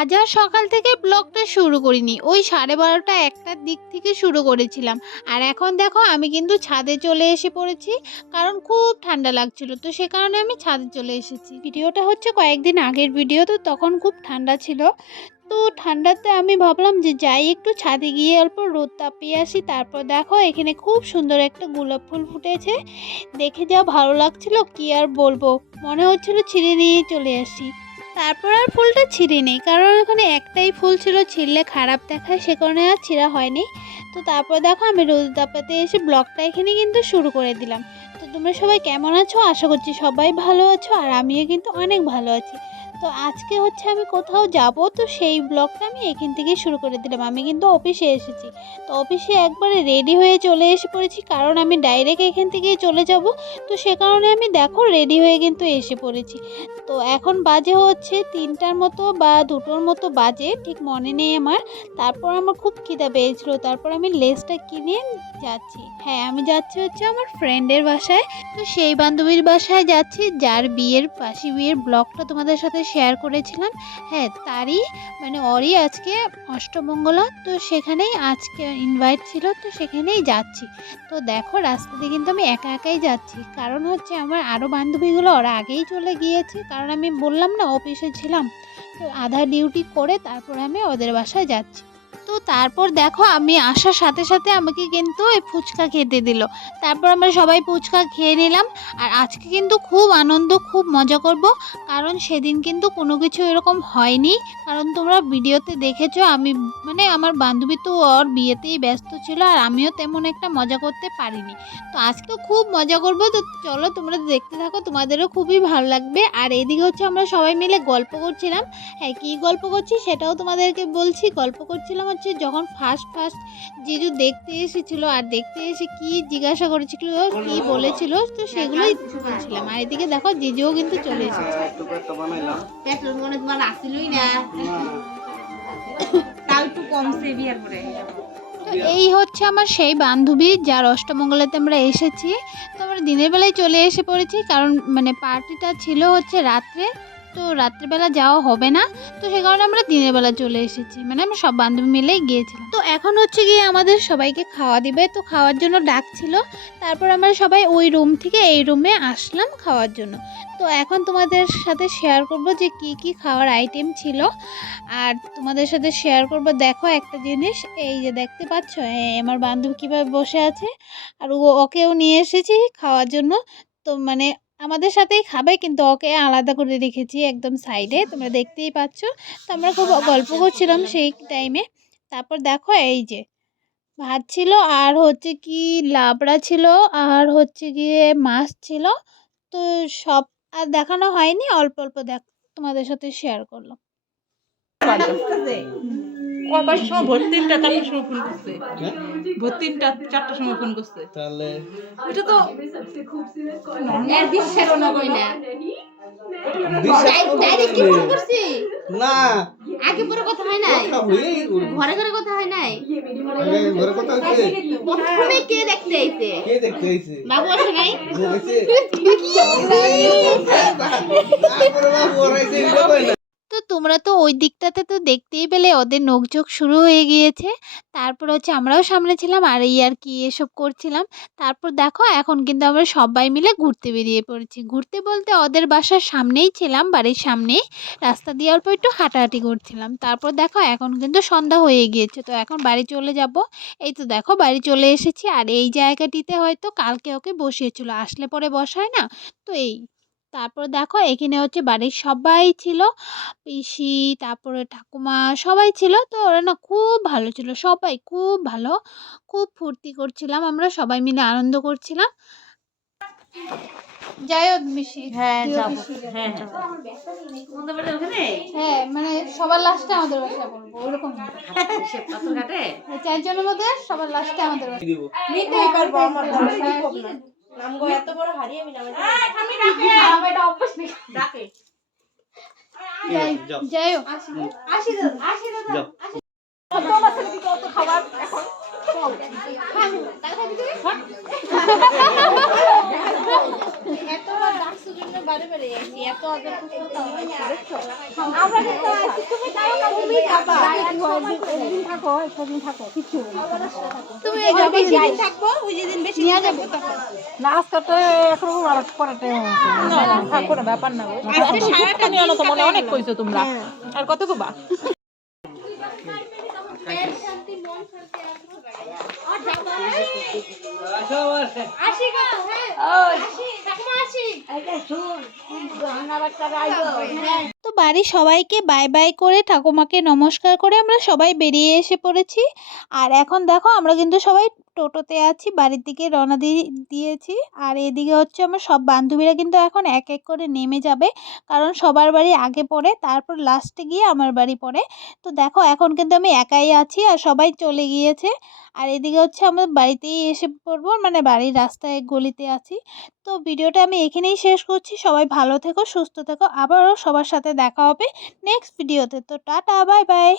আজ আর সকাল থেকে ব্লগটা শুরু করিনি। ওই সাড়ে বারোটা একটার দিক থেকে শুরু করেছিলাম। আর এখন দেখো, আমি কিন্তু ছাদে চলে এসে পড়েছি, কারণ খুব ঠান্ডা লাগছিল। তো সে কারণে আমি ছাদে চলে এসেছি। ভিডিওটা হচ্ছে কয়েকদিন আগের ভিডিও, তো তখন খুব ঠান্ডা ছিল। তো ঠান্ডাতে আমি ভাবলাম যে যাই একটু ছাদে গিয়ে অল্প রোদ তাপিয়ে আসি। তারপর দেখো, এখানে খুব সুন্দর একটা গোলাপ ফুল ফুটেছে। দেখে যা ভালো লাগছিল, কি আর বলব? মনে হচ্ছিল ছিঁড়ে নিয়ে চলে আসি। তারপর আর ফুলটা ছিঁড়ি নেই কারণ ওখানে একটাই ফুল ছিল, ছিঁড়লে খারাপ দেখায়, সে কারণে আর ছিঁড়া হয়নি। তো তারপর দেখো আমি রোদ দাপাতে এসে ব্লগটা এখানে কিন্তু শুরু করে দিলাম। তো তোমরা সবাই কেমন আছো? আশা করছি সবাই ভালো আছো, আর আমিও কিন্তু অনেক ভালো আছি। তো আজকে হচ্ছে আমি কোথাও যাব, তো সেই ব্লগটা আমি এখান থেকেই শুরু করে দিলাম। আমি কিন্তু অফিসে এসেছি। তো অফিসে একবারে রেডি হয়ে চলে এসে পড়েছি, কারণ আমি ডাইরেক্ট এখান থেকেই চলে যাব। তো সে কারণে আমি দেখো রেডি হয়ে কিন্তু এসে পড়েছি। তো এখন বাজে হচ্ছে তিনটার মতো বা দুটোর মতো বাজে, ঠিক মনে নেই আমার। তারপর আমার খুব খিদা পেয়েছিল, তারপর আমি লেসটা কিনে যাচ্ছি। হ্যাঁ আমি যাচ্ছি হচ্ছে আমার ফ্রেন্ডের বাসায়। তো সেই বান্ধবীর বাসায় যাচ্ছি, যার বিয়ের পাশি বিয়ের ব্লগটা তোমাদের সাথে শেয়ার করেছিলাম। হ্যাঁ তারই মানে ওরই আজকে অষ্টমঙ্গলা, তো সেখানেই আজকে ইনভাইট ছিল, তো সেখানেই যাচ্ছি। তো দেখো, রাস্তাতে কিন্তু আমি একা একাই যাচ্ছি। কারণ হচ্ছে আমার আরও বান্ধবীগুলো ওরা আগেই চলে গিয়েছে। কারণ আমি বললাম না অফিসে ছিলাম। তো আধা ডিউটি করে তারপরে আমি ওদের বাসায় যাচ্ছি। তো তারপর দেখো আমি আসার সাথে সাথে আমাকে কিন্তু এই ফুচকা খেতে দিল। তারপর আমরা সবাই ফুচকা খেয়ে নিলাম। আর আজকে কিন্তু খুব আনন্দ, খুব মজা করব। কারণ সেদিন কিন্তু কোনো কিছু এরকম হয়নি। কারণ তোমরা ভিডিওতে দেখেছ, আমি মানে আমার বান্ধবী তো ওর বিয়েতেই ব্যস্ত ছিল আর আমিও তেমন একটা মজা করতে পারিনি। তো আজকে খুব মজা করব। তো চলো তোমরা দেখতে থাকো, তোমাদেরও খুবই ভালো লাগবে। আর এদিকে হচ্ছে আমরা সবাই মিলে গল্প করছিলাম। হ্যাঁ কী গল্প করছি সেটাও তোমাদেরকে বলছি। গল্প করছিলাম হচ্ছে যখন ফার্স্ট ফার্স্ট জিজু দেখতে এসেছিল আর দেখতে এসে কি জিজ্ঞাসা করেছিল, কি বলেছিল, তো সেগুলোই বলছিলাম। আর এদিকে দেখো জিজুও কিন্তু চলে এসেছে। তো এই হচ্ছে আমার সেই বান্ধবী যার অষ্টমঙ্গলাতে আমরা এসেছি। তো আমরা দিনের বেলায় চলে এসে পড়েছি, কারণ মানে পার্টিটা ছিল হচ্ছে রাত্রে। তো রাত্রেবেলা যাওয়া হবে না। তো সে কারণে আমরা দিনের বেলা চলে এসেছি। মানে আমরা সব বান্ধবী মিলেই গিয়েছিলাম। তো এখন হচ্ছে গিয়ে আমাদের সবাইকে খাওয়া দিবে। তো খাওয়ার জন্য ডাকছিল। তারপর আমরা সবাই ওই রুম থেকে এই রুমে আসলাম খাওয়ার জন্য। তো এখন তোমাদের সাথে শেয়ার করব যে কি কি খাওয়ার আইটেম ছিল। আর তোমাদের সাথে শেয়ার করব, দেখো একটা জিনিস। এই যে দেখতে পাচ্ছ হ্যাঁ আমার বান্ধবী কীভাবে বসে আছে। আর ওকেও নিয়ে এসেছি খাওয়ার জন্য। তো মানে আমাদের সাথেই খাবে কিন্তু ওকে আলাদা করে রেখেছি একদম সাইডে তোমরা দেখতেই পাচ্ছ। তো আমরা খুব গল্প করছিলাম সেই টাইমে। তারপর দেখো এই যে ভাত ছিল আর হচ্ছে কি লাবড়া ছিল আর হচ্ছে গিয়ে মাছ ছিল। তো সব আর দেখানো হয়নি অল্প অল্প দেখ তোমাদের সাথে শেয়ার করলাম। কবার সময় ভোর তিনটা চারটার সময় ফোন করছে। ভোর তিনটা চারটার সময় ফোন করছে। তাহলে ওইটা তো এর না কই না না। ফোন করছি? না। আগে পরে কথা হয় নাই। ঘরে ঘরে কথা হয় নাই? ঘরে কথা হচ্ছে প্রথমে কে দেখতে আইছে? কে দেখতে আইছে? বাবু আসে নাই? ও আইছে। বাবু আইছে এটা তো তোমরা তো ওই দিকটাতে তো দেখতেই পেলে ওদের নোকঝোঁক শুরু হয়ে গিয়েছে। তারপর হচ্ছে আমরাও সামনে ছিলাম আর এই আর কি এসব করছিলাম। তারপর দেখো এখন কিন্তু আমরা সবাই মিলে ঘুরতে বেরিয়ে পড়েছি। ঘুরতে বলতে ওদের বাসার সামনেই ছিলাম, বাড়ির সামনেই। রাস্তা দিয়ে অল্প একটু হাঁটাহাঁটি করছিলাম। তারপর দেখো এখন কিন্তু সন্ধ্যা হয়ে গিয়েছে। তো এখন বাড়ি চলে যাব। এই তো দেখো বাড়ি চলে এসেছি। আর এই জায়গাটিতে হয়তো কালকে ওকে বসিয়েছিল। আসলে পরে বসায় না। তো এই তারপর দেখো এখানে হচ্ছে বাড়ির সবাই ছিল। পিসি তারপরে ঠাকুমা সবাই ছিল। তো ওরা না খুব ভালো ছিল সবাই খুব ভালো। খুব ফুর্তি করছিলাম আমরা সবাই মিলে আনন্দ করছিলাম। যাই হোক বেশি হ্যাঁ। হ্যাঁ ওখানে? হ্যাঁ মানে সবার লাস্টে আমাদের ওরকম। ঘাটে চারজনের মধ্যে সবার লাস্টে আমাদের দিব নিতেই পারব আমার ধরে না নামগো এত বড় আমি নামে ডাকে যাই যাও। যাই হোক আসি দাদা আসি দাদা যাও। এত ডাকছো জন্য বারে ব্যাপার না। মনে অনেক কইছো তোমরা। আর কত গোবা তো বাড়ির সবাইকে বাই বাই করে ঠাকুমাকে নমস্কার করে আমরা সবাই বেরিয়ে এসে পড়েছি। আর এখন দেখো, আমরা কিন্তু সবাই টোটোতে আছি, বাড়ির দিকে রওনা দিয়ে, দিয়েছি। আর এদিকে হচ্ছে আমার সব বান্ধবীরা কিন্তু এখন এক এক করে নেমে যাবে। কারণ সবার বাড়ি আগে পড়ে, তারপর লাস্টে গিয়ে আমার বাড়ি পড়ে। তো দেখো, এখন কিন্তু আমি একাই আছি আর সবাই চলে গিয়েছে। আর এদিকে হচ্ছে আমার বাড়িতেই এসে পড়ব মানে বাড়ির রাস্তায় গলিতে আছি। তো ভিডিওটা আমি এখানেই শেষ করছি। সবাই ভালো থেকো, সুস্থ থেকো। আবারও সবার সাথে দেখা হবে নেক্সট ভিডিওতে তো। Tata bye bye